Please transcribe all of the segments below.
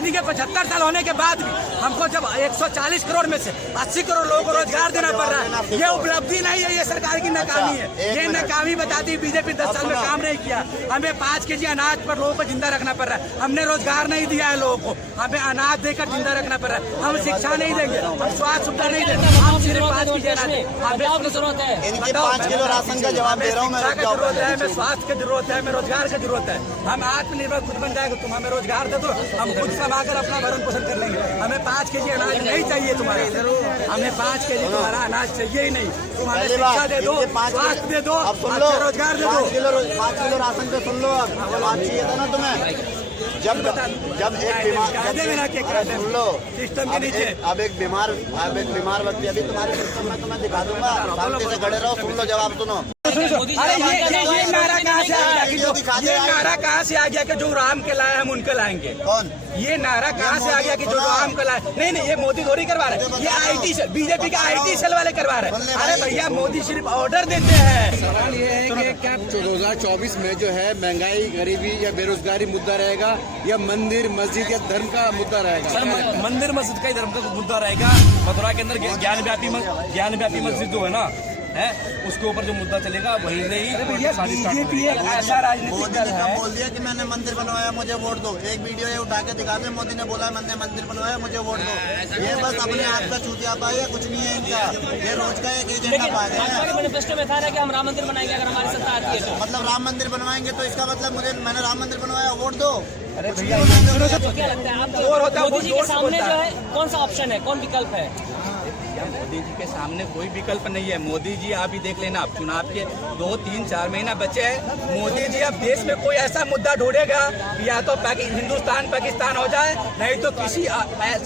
आज़ादी के 75 साल होने के बाद भी हमको जब 140 करोड़ में से 80 करोड़ लोगों को रोजगार देना पड़ रहा है, ये उपलब्धि नहीं है, ये सरकार की नाकामी है। ये नाकामी बताती बीजेपी 10 साल में काम नहीं किया। हमें 5 केजी अनाज पर लोगों को जिंदा रखना पड़ रहा है। हमने रोजगार नहीं दिया है लोगों को, हमें अनाज देकर जिंदा रखना पड़ रहा है। हम शिक्षा नहीं देंगे, हम स्वास्थ्य सुविधा नहीं देंगे, हम सिर्फ 5 केजी अनाज जरूरत है। 5 किलो राशन का जवाब दे रहा हूँ मैं। जरूरत है, हमें स्वास्थ्य की जरूरत है, हमें रोजगार की जरूरत है। हम आत्मनिर्भर खुद बन जाएगा। तुम हमें रोजगार दे दो, हम खुद कमाकर अपना भरण पोषण कर लेंगे। हमें 5 केजी अनाज नहीं चाहिए तुम्हारा, हमें 5 केजी तुम्हारा अनाज चाहिए ही नहीं। तुम हमें शिक्षा दे दो, स्वास्थ्य दे दो, अच्छा रोजगार दे दो। 5 किलो राशन पे सुन लो। अब बात चाहिए था ना तुम्हें। जब एक बीमार सुन लो सिस्टम के नीचे अब एक बीमार व्यक्ति अभी तुम्हारे सिस्टम में तुम्हें दिखा दूंगा। शांति से खड़े रहो, सुन लो, जवाब सुनो। अरे ये नारा कहाँ से आ गया? ये नारा कहाँ से आ गया कि जो राम के लाए हम उनके लाएंगे? कौन? ये नारा कहाँ से आ गया कि जो राम के लाए? नहीं, ये मोदी थोड़ी करवा रहे हैं, ये IT सेल, बीजेपी का IT सेल वाले करवा रहे हैं। अरे भैया, मोदी सिर्फ ऑर्डर देते हैं। सवाल ये है कि क्या 2024 में जो है महंगाई, गरीबी या बेरोजगारी मुद्दा रहेगा या मंदिर मस्जिद या धर्म का मुद्दा रहेगा? सर, मंदिर मस्जिद का ही धर्म का मुद्दा रहेगा। मथुरा के अंदर ज्ञानव्यापी मस्जिद जो है ना, उसके ऊपर जो मुद्दा चलेगा वही से ही बीजेपी ऐसा राजनीतिक मोदी ने कब बोल दिया कि मैंने मंदिर बनवाया मुझे वोट दो? एक वीडियो ये उठा के दिखा दे, मोदी ने बोला मैंने मंदिर बनवाया मुझे वोट दो। ये बस अपने आप का चूतिया पाई है, कुछ नहीं है इनका। ये रोज का एक एजेंडा पा गए हैं। मैनिफेस्टो में था ना कि हम राम मंदिर बनाएंगे अगर हमारी सत्ता आती है तो। मतलब राम मंदिर बनवाएंगे तो इसका मतलब मैंने राम मंदिर बनवाया, वोट दो। अरे भैया, तो क्या लगता है आपको मोदी जी के सामने जो है कौन सा ऑप्शन है, कौन विकल्प है? मोदी जी के सामने कोई विकल्प नहीं है। मोदी जी आप ही देख लेना, आप चुनाव के 2-3-4 महीना बचे हैं। मोदी जी अब देश में कोई ऐसा मुद्दा ढूंढेगा या तो हिंदुस्तान पाकिस्तान हो जाए, नहीं तो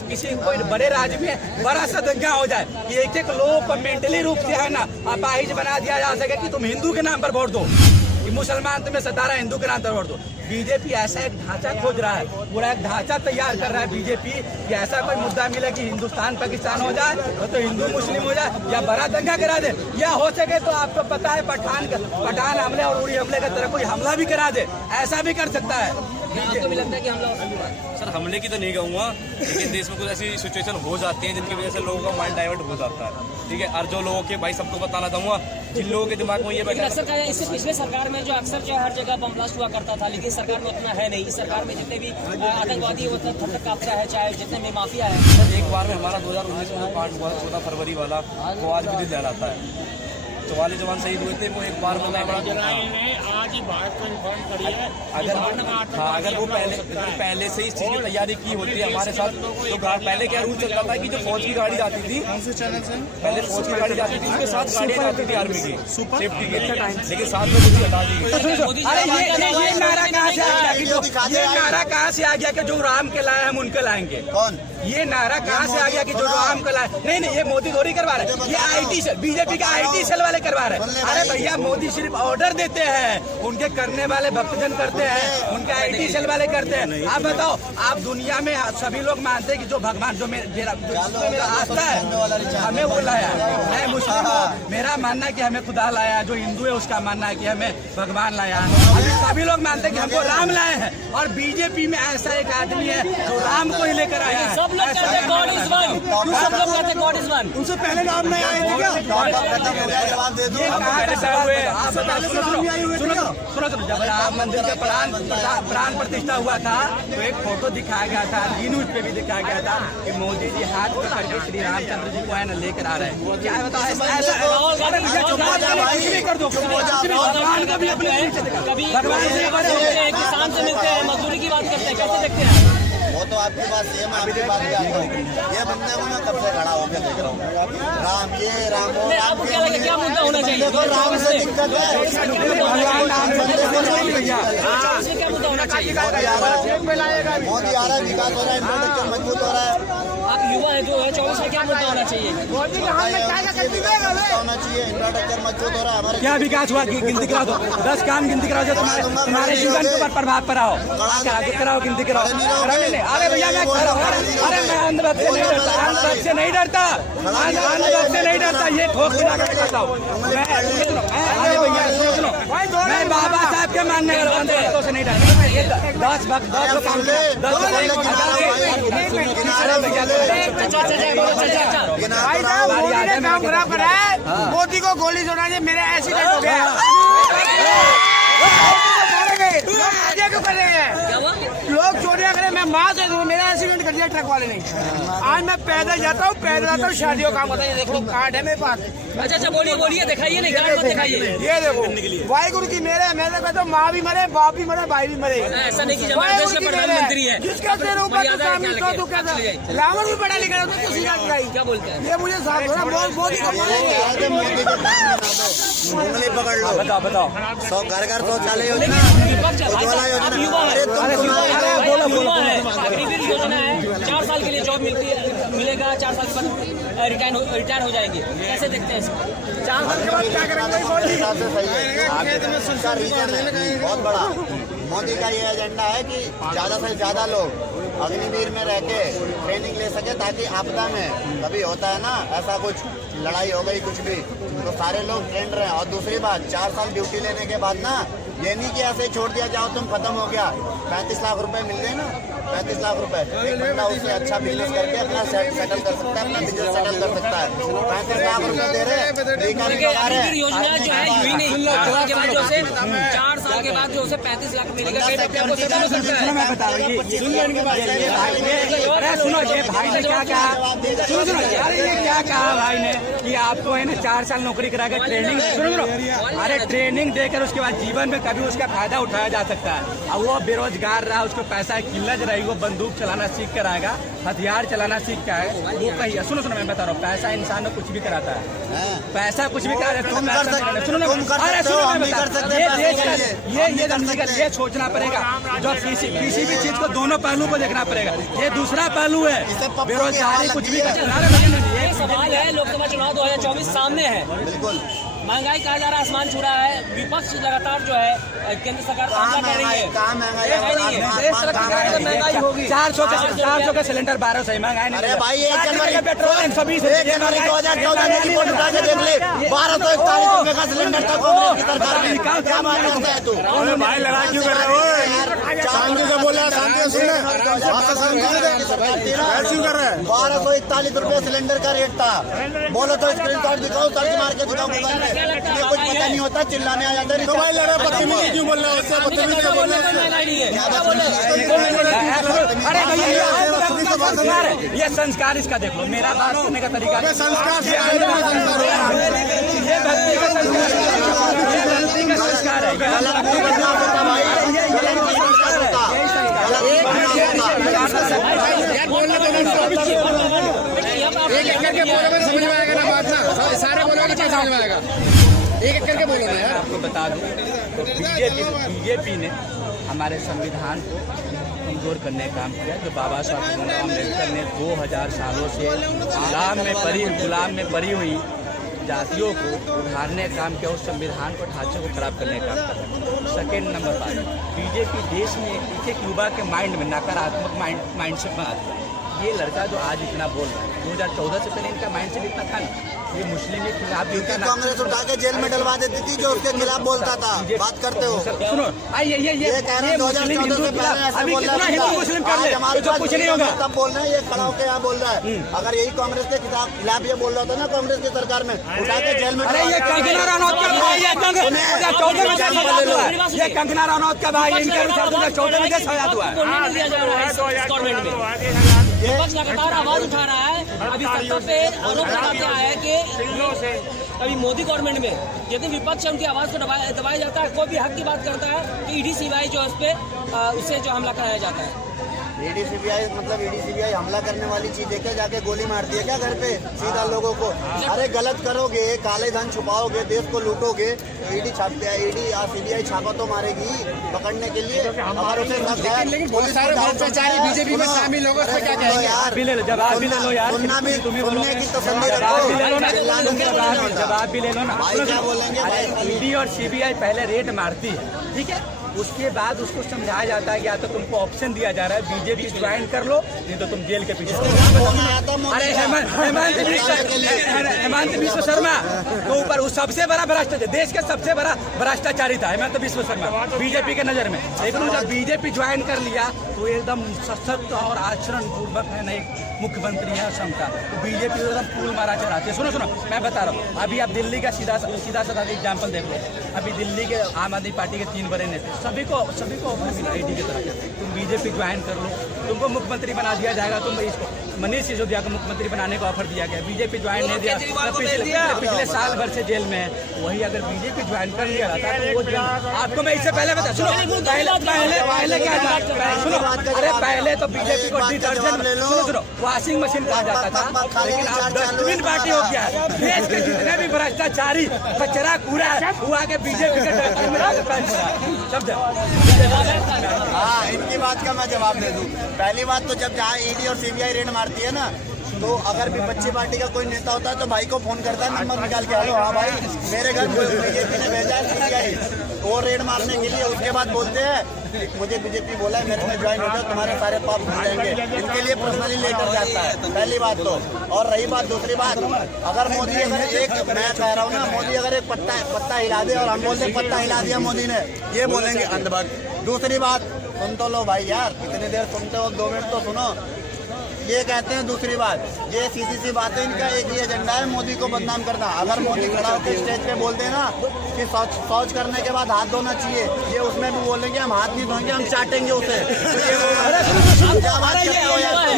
किसी कोई बड़े राज्य में बड़ा सा दंगा हो जाए कि एक लोगों को मेंटली रूप से है ना अपाहिज बना दिया जा सके कि तुम हिंदू के नाम पर वोट दो, कि मुसलमान तुम्हें सता रहा है, हिंदू के नाम पर वोट दो। बीजेपी ऐसा एक ढांचा खोज रहा है, पूरा एक ढांचा तैयार कर रहा है बीजेपी कि ऐसा कोई मुद्दा मिले कि हिंदुस्तान पाकिस्तान हो जाए तो हिंदू मुस्लिम हो जाए या बड़ा दंगा करा दे, या हो सके तो आपको पता है पठान हमले और उड़ी हमले की तरह कोई हमला भी करा दे, ऐसा भी कर सकता है। आपको भी लगता है कि हमला? सर, हमले की तो नहीं कहूँगा, लेकिन देश में कुछ ऐसी सिचुएशन हो जाती है जिनकी वजह से लोगों का माइंड डाइवर्ट हो जाता है। ठीक है, और जो लोगों के भाई सबको बताना चाहूँगा, जिन लोगों के दिमाग में ये बैठा अक्सर इससे पिछले सरकार में जो अक्सर जो हर जगह बम ब्लास्ट हुआ करता था, लेकिन सरकार में उतना है नहीं। इस सरकार में जितने भी आतंकवादी वो तब तक काफिला है, चाहे जितने भी माफिया है। सर, एक बार में हमारा 2019 में जो कांड हुआ 14 फरवरी वाला, वो आज भी दिल दहलाता है। 44 जवान शहीद हुए थे, वो एक बार में नहीं बड़ा। आज ही भारत को इन्फॉर्म करी है। अगर वो पहले से इस चीज की तैयारी की होती है हमारे साथ, तो पहले क्या रूल चलता था कि जो फौज की गाड़ी जाती थी, पहले फौज की गाड़ी जाती थी, उसके साथ गाड़ी जाती थी आर्मी की सेफ्टी के लिए, लेकिन साथ में कुछ हटा दी। ये नारा कहाँ से आ गया? ये नारा कहाँ से आ गया कि जो राम के लाए हम उनके लाएंगे? कौन? ये नारा कहाँ से आ गया कि जो राम के लाए? नहीं, ये मोदी थोड़ी करवा रहे हैं, ये IT सेल, बीजेपी का IT सेल वाले करवा रहे हैं। अरे भैया, मोदी सिर्फ ऑर्डर देते हैं, उनके करने वाले भक्तजन करते हैं, उनके IT सेल वाले करते हैं। आप बताओ, आप दुनिया में सभी लोग मानते हैं कि जो भगवान जो मेरा आस्था है हमें वो लाया। मैं मुस्लिम हूँ, मेरा मानना है कि हमें खुदा लाया, जो हिंदू है उसका मानना है कि हमें भगवान लाया। सभी लोग मानते हैं कि हमको राम लाए हैं, और बीजेपी में ऐसा एक आदमी है जो राम को ही लेकर आया है। सब लोग कहते हैं गॉड इज वन, सब लोग कहते हैं गॉड इज वन। उनसे पहले राम नहीं आए थे क्या? जवाब दे दो। सुनो, जब राम मंदिर के प्राण प्रतिष्ठा हुआ था तो एक फोटो दिखाया गया था, न्यूज पे भी दिखाया गया था कि मोदी जी हाथ पकड़ के श्री रामचंद्र जी को है ना लेकर आ रहे हैं। क्या बताओ, ऐसा कर दो। भगवान का भी अपने कभी किसान से मिलते हैं, मजदूरी की बात करते हैं, कैसे देखते हैं? वो तो आपकी बात सेम है, आपकी बात क्या है? ये बंदे को मैं कब से खड़ा होकर देख रहा हूँ। राम ये राम वो, आपको क्या लगे क्या मुद्दा होना चाहिए? राम से दिक्कत है, क्या मुद्दा होना चाहिए? मोदी आ रहा है, विकास हो रहा है, इंफ्रास्ट्रक्चर मजबूत हो रहा है। आप युवा है जो है 24 में क्या मुद्दा होना चाहिए? होना चाहिए, इंफ्रास्ट्रक्चर मजबूत हो रहा है हमारे। क्या विकास हुआ? गिनती कराओ, 10 काम गिनती कराओ जो तुम्हारे जीवन के ऊपर प्रभाव पड़ा हो। कराओ, गिनती कराओ। अरे भैया, मैं खड़ा हूँ। अरे मैं अंधभक्त से नहीं डरता, अंधभक्त से नहीं डरता, अंधभक्त से नहीं डरता। ये ठोक बिना कर सकता हूँ मैं। अरे भैया सुनो, मैं बाबा साहब के मानने वाला, अंधभक्तों से नहीं डरता। 10 काम भाई साहब मोदी ने काम खराब करा है। मोदी को गोली चढ़ाने मेरे एक्सीडेंट हो गया। क्यों कर रहे हैं लोग? चोरियां करें, मैं माँ से दूँ, मेरा एक्सीडेंट कर दिया ट्रक वाले ने। आज मैं पैदल जाता हूँ, शादियों का काम होता है। देख लो कार्ड है मेरे पास। अच्छा बोलिए दिखाइए, नहीं कार्ड मत दिखाइए। ये देखो वाहिगुरु की मेरे, मैं कहता हूँ माँ भी मरे, बाप भी मरे, भाई भी मरे। ऐसा नहीं कि देश का प्रधानमंत्री है जिसका तेरे ऊपर तो कैसा रावण भी पढ़ा लिखा होता है, सीधा क्या बोलते हैं? ये मुझे साफ होना मोदी को उंगली पकड़ लो। बताओ घर घर शौचालय योजना, उज्ज्वला योजना। युवा है, अग्निवीर योजना है, 4 साल के लिए जॉब मिलेगा, 4 साल के बाद रिटायर हो जाएंगे। कैसे देखते हैं इसको? 4 साल के बाद क्या करेंगे? इसका रीजन है बहुत बड़ा। मोदी का ये एजेंडा है कि ज्यादा से ज्यादा लोग अग्निवीर में रह के ट्रेनिंग ले सके, ताकि आपदा में कभी होता है ना ऐसा कुछ लड़ाई हो गई कुछ भी, तो सारे लोग ट्रेंड रहे। और दूसरी बात, 4 साल ड्यूटी लेने के बाद ना, ये नहीं कि ऐसे छोड़ दिया जाओ तुम खत्म हो गया। 35 लाख रुपए मिल गए ना, 35 लाख रुपए एक बंदा उससे अच्छा बिजनेस करके अपना सेटल कर सकता है, अपना बिजनेस सेटल कर सकता है। 35 लाख रुपए दे रहे अग्निवीर योजना जो है यही नहीं, 4 साल के बाद जो उसे 4 साल के बाद जो उसे 35 लाख मिलेगा, कहीं ना कहीं आपको सेटल हो सकता है। मैं बता रहा हूँ सुनो ये भाई ने क्या कहा, सुनो ये क्या कहा भाई ने कि आपको है ना 4 साल नौकरी करा के ट्रेनिंग, सुनो अरे ट्रेनिंग देकर उसके बाद जीवन में कभी उसका फायदा उठाया जा सकता है। अब वो बेरोजगार रहा, उसको पैसा किल्लत रही, वो बंदूक चलाना सीख कर आएगा, हथियार चलाना सीख के आए, वो कहीं सुनो मैं बता रहा हूँ, पैसा इंसान को कुछ भी कराता है, पैसा कुछ भी करा सुनो ये सोचना पड़ेगा। जो किसी भी चीज को दोनों पहलू को देखना पड़ेगा। ये दूसरा पहलू है, बेरोजगारी कुछ भी ये सवाल है, लोकसभा चुनाव 2024 सामने है, बिल्कुल महंगाई कहा जा रहा है आसमान छू रहा है, विपक्ष लगातार जो है केंद्र सरकार हमला कर रही है। कहाँ महंगाई महंगाई होगी। 400 का सिलेंडर 1200 ही महंगाई नहीं। अरे भाई 1 जनवरी पेट्रोल 120 2014 की रिपोर्ट उठा के देख ले, 1241 रुपए का सिलेंडर था कांग्रेस की सरकार में। क्या मान सकता है तू? भाई लड़ाई क्यों कर रहे हो? शांति से बोले, शांति से सुने। क्यों कर रहे हैं? 1241 रुपए सिलेंडर का रेट था। बोलो तो स्क्रीनशॉट दिखाओ, सर्च मार के दिखाओ मोबाइल में। ये कुछ पता नहीं होता, चिल्लाने आ जाते हैं। तो भाई लड़े बदतमीजी क्यों बोल रहे हो? उससे बदतमीजी क्यों बोल रहे हो? अरे भैया ये संस्कार इसका देख लो, मेरा बात करने का तरीका संस्कार से ये भक्ति का संस्कार है। एक एक करके बोलो, समझ में आएगा ना बात ना, सारे बोलोगे क्या समझ में आएगा? एक एक करके बोलो ना यार। आपको बता दूं तो बीजेपी ने हमारे संविधान को कमजोर करने का काम किया। जो बाबा साहब अम्बेडकर ने 2000 सालों से गुलाम में पड़ी हुई जातियों को उधारने का काम किया, उस संविधान को ढांचे को खराब करने का काम कर रहा है। सेकेंड नंबर बात, बीजेपी देश में एक युवा के माइंड में नकारात्मक माइंडसेट में आती है। ये लड़का जो आज इतना बोल रहा है, 2014 से पहले इनका माइंडसेट इतना था नहीं। ये मुस्लिम के खिलाफ भी कांग्रेस उठा के जेल में डलवा देती थी जो उसके खिलाफ बोलता था। बात करते हो सुनो, ये कह रहे हैं 2014 से पहले अभी कितना हिंदू मुस्लिम कर ले तो कुछ नहीं होगा। तब बोल रहे हैं, ये खड़ा होकर यहाँ बोल रहा है। अगर यही कांग्रेस के खिलाफ ये बोल रहा था ना, कांग्रेस की सरकार में उठा के जेल में। अरे ये कंगना रनौत का भाई है, 2014 में सजा हुआ है। ये कंगना रनौत का भाई, इनके अनुसार 2014 में सजा हुआ है। विपक्ष लगातार आवाज उठा रहा है, अभी सत्ता पे आरोप लगाते आया है कि अभी मोदी गवर्नमेंट में यदि विपक्ष है उनकी आवाज को दबाया जाता है, कोई भी हक की बात करता है तो ईडी सीबीआई जो है उस पर उससे जो हमला कराया जाता है। ईडी सीबीआई मतलब ईडी सीबीआई हमला करने वाली चीज है क्या? जाके गोली मारती है क्या घर पे सीधा लोगों को? अरे गलत करोगे, काले धन छुपाओगे, देश को लूटोगे तो ईडी सीबीआई छापा तो मारेगी पकड़ने के लिए। हमारे बीजेपी में शामिल होगा, उसमें क्या कहेंगे? यार जवाब भी ले लो यार, सुनना भी सुनने की तसल्ली रखो, जवाब भी ले लो ना। भाई क्या बोलेंगे भाई? ईडी और सीबीआई पहले रेट मारती है, ठीक है, उसके बाद उसको समझाया जाता है कि या तो तुमको ऑप्शन दिया जा रहा है बीजेपी ज्वाइन कर लो, नहीं तो तुम जेल के पीछे। अरे हेमंत बिश्व शर्मा तो ऊपर उस सबसे बड़ा भ्रष्टाचार, देश के सबसे बड़ा भ्रष्टाचारी था हेमंत बिश्व शर्मा बीजेपी के नजर में। लेकिन जब बीजेपी ज्वाइन कर लिया तो वो एकदम सशक्त और आचरण पूर्वक है ना एक मुख्यमंत्री है असम का। तो बीजेपी एकदम फूल मारा चढ़ाती है। सुनो मैं बता रहा हूँ, अभी आप दिल्ली का सीधा साधा एग्जाम्पल देख लो। अभी दिल्ली के आम आदमी पार्टी के 3 बड़े नेता सभी को ऑफर मिला ईडी की तरफ, तुम बीजेपी ज्वाइन कर लो, तुमको मुख्यमंत्री बना दिया जाएगा। तुम इसको मनीष सिसोदिया को मुख्यमंत्री बनाने का ऑफर दिया गया, बीजेपी ज्वाइन नहीं दिया, पिछले साल भर से जेल में है। वही अगर बीजेपी ज्वाइन कर लिया था तो वो आपको मैं इससे पहले बता, सुनो पहले क्या था, सुनो अरे पहले तो बीजेपी को डिटर्जेंट सुनो वॉशिंग मशीन कहा जाता था, लेकिन अब डस्टबिन पार्टी हो गया है। देश के जितने भी भ्रष्टाचारी कचरा कूड़ा है वो आके बीजेपी के डस्टबिन में आके पैर समझ। हाँ, इनकी बात का मैं जवाब दे दूं। पहली बात तो जब जहाँ ईडी और सीबीआई रेड मारती है ना, तो अगर भी बच्ची पार्टी का कोई नेता होता है तो भाई को फोन करता है, नंबर निकाल के, हेलो हाँ भाई मेरे घर बीजेपी ने भेजा है सीबीआई वो रेड मारने के लिए। उसके बाद बोलते हैं मुझे बीजेपी बोला है, मेरे में ज्वाइन हो जाओ, तुम्हारे सारे पाप भूल जाएंगे। इनके लिए पर्सनली लेकर जाता है, पहली बात तो। और रही बात दूसरी बात, अगर मोदी अगर एक, मैं कह रहा हूँ ना, मोदी अगर एक पत्ता हिला दे और हम बोलते पत्ता हिला दिया मोदी ने, ये बोलेंगे अंधभक्त। दूसरी बात सुन तो लो भाई यार, कितनी देर सुनते हो, 2 मिनट तो सुनो। ये कहते हैं दूसरी बात, ये सीधी सी बात है, इनका एक ही एजेंडा है मोदी को बदनाम करना। अगर मोदी खड़ा होकर स्टेज पे बोलते हैं ना कि शौच करने के बाद हाथ धोना चाहिए, ये उसमें भी बोलेंगे हम हाथ नहीं धोएंगे, हम चाटेंगे उसे।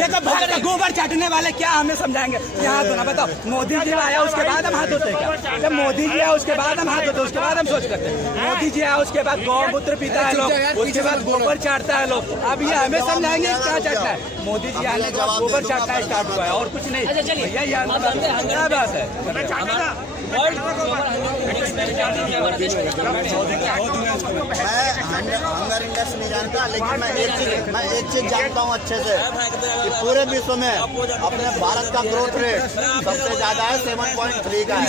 ये तो भाग गोबर चाटने वाले क्या हमें समझाएंगे कि हाथ धोना? बताओ, मोदी जी आया उसके बाद हम हाथ धोते क्या? जब मोदी जी आया उसके बाद हम हाथ धोते, उसके बाद हम सोच करते हैं। मोदी जी आया उसके बाद गौमूत्र पीता है लोग, उसके बाद गोबर चाटता है लोग। अब ये हमें समझाएंगे क्या चाटना है? मोदी जी आने के बाद गोबर चाटना स्टार्ट हुआ है और कुछ नहीं। अच्छा चलिए, क्या बात है? वर्ल्ड मैं हंगर इंडेक्स नहीं जानता, लेकिन मैं एक चीज जानता हूँ अच्छे से कि पूरे विश्व में अपने भारत का ग्रोथ रेट सबसे ज्यादा है, 7.3 का है।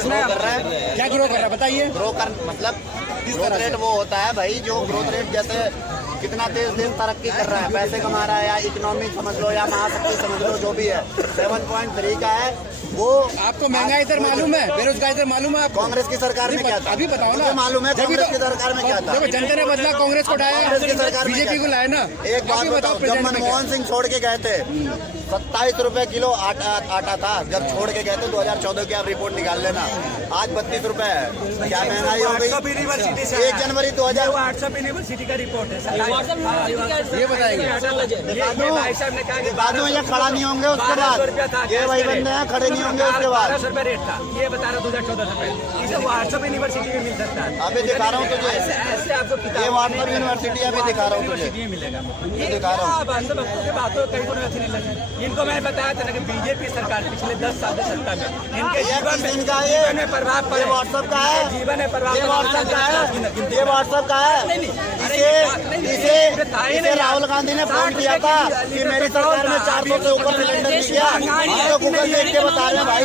ग्रो कर रहा है, क्या ग्रो कर रहा है बताइए? ग्रो कर मतलब ग्रोथ रेट वो होता है भाई, जो ग्रोथ रेट जैसे कितना तेज दिन तरक्की कर रहा है, पैसे कमा रहा है, या इकोनॉमी समझ लो या महाशक्ति समझ लो, जो भी है 7.3 का है वो। आपको महंगाई दर मालूम है, बेरोजगारी दर मालूम है? कांग्रेस की सरकार में क्या था अभी बताओ ना, मालूम है कांग्रेस की सरकार में क्या था? जब जनता ने बदला कांग्रेस को उठाया, कांग्रेस की सरकार में बीजेपी को लाया ना। एक बात बताओ, जब मनमोहन सिंह छोड़ के गए थे 27 रुपए किलो आटा था, जब छोड़ के गए थे 2014 की आप रिपोर्ट निकाल लेना, आज 32 रुपए है। क्या महंगाई हो गई? 1 जनवरी 2000 व्हाट्सएप यूनिवर्सिटी का रिपोर्ट है, ये बताएंगे। भाई साहब ने कहा कि दादू ये खड़ा नहीं होंगे उसके बाद, ये वही बंदे हैं खड़े नहीं होंगे उसके बाद। 1200 रुपए रेट था, ये बता रहा 2014 से पहले। इसे व्हाट्सएप यूनिवर्सिटी में मिल सकता है। अभी दिखा रहा हूँ तुझे, ऐसे आपको ये व्हाट्सएप यूनिवर्सिटी अभी दिखा रहा हूँ तुझे, यूनिवर्सिटी मिलेगा। ये दिखा रहा हूँ। भक्तों की बातों कहीं को अच्छी नहीं लगी। इनको मैं बताया था ना कि बीजेपी सरकार पिछले 10 साल से सत्ता में, इनके जीवन में प्रभाव पड़े, व्हाट्सएप का है, जीवन में प्रभाव, ये व्हाट्सएप का है, ये व्हाट्सएप का है। इसे राहुल गांधी ने फोन किया था कि मेरी सरकार में 400 से ऊपर सिलेंडर नहीं किया। हम तो गूगल देख के बता रहे हैं भाई।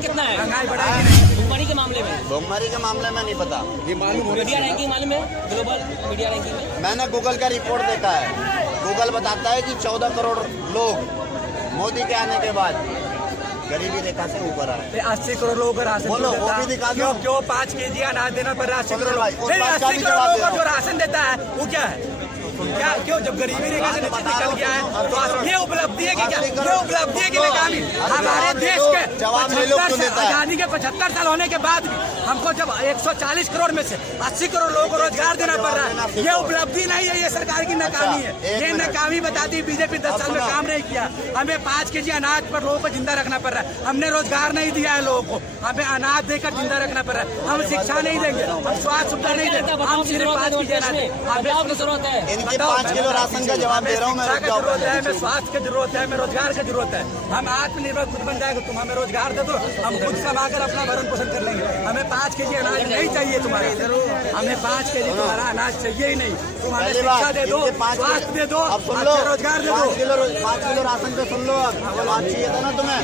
कितना है भुखमरी के मामले में? भुखमरी के मामले में नहीं पता, ये मालूम होना मीडिया रैंकिंग मालूम है? ग्लोबल मीडिया रैंकिंग में मैंने गूगल का रिपोर्ट देखा है। गूगल बताता है कि 14 करोड़ लोग मोदी के आने के बाद गरीबी रेखा से ऊपर आए। 80 करोड़ लोगों को राशन बोलो, वो भी दिखा दो। क्यों 5 केजी अनाज देना पड़ रहा है? 80 करोड़ भाई, उस नहीं, बात का 80 भी करोड़ जवाब लोगों दे को जो राशन देता है वो क्या है? क्या क्यों जब गरीबी रेखा से नीचे निकल गया है तो ये उपलब्धि है कि क्या? ये उपलब्धि है कि नाकामी? हमारे देश के 75 आजादी के 75 साल होने के बाद भी हमको जब 140 करोड़ में से 80 करोड़ लोगों को रोजगार देना पड़ रहा है, ये उपलब्धि नहीं है, ये सरकार की नाकामी है। ये नाकामी बताती बीजेपी 10 साल में काम नहीं किया। हमें 5 केजी अनाज पर लोगों को जिंदा रखना पड़ रहा है, हमने रोजगार नहीं दिया है लोगों को, हमें अनाज देकर जिंदा रखना पड़ रहा है। हम शिक्षा नहीं देंगे, हम स्वास्थ्य सुविधा नहीं देंगे, हम सिर्फ 5 केजी अनाज की जरूरत है। इनके 5 किलो राशन का जवाब दे रहा हूँ मैं। जरूरत है, हमें स्वास्थ्य की जरूरत है, हमें रोजगार की जरूरत है। हम आत्मनिर्भर खुद बन जाएगा, तुम हमें रोजगार दे दो, हम खुद कमा कर अपना भरण पोषण कर लेंगे। हमें 5 केजी अनाज नहीं चाहिए तुम्हारा, हमें 5 केजी तुम्हारा अनाज चाहिए ही नहीं। तुम हमें शिक्षा दे दो, स्वास्थ्य दे दो, अब सुन लो, रोजगार दे दो। 5 किलो राशन पे सुन लो। अब बात चाहिए था ना तुम्हें,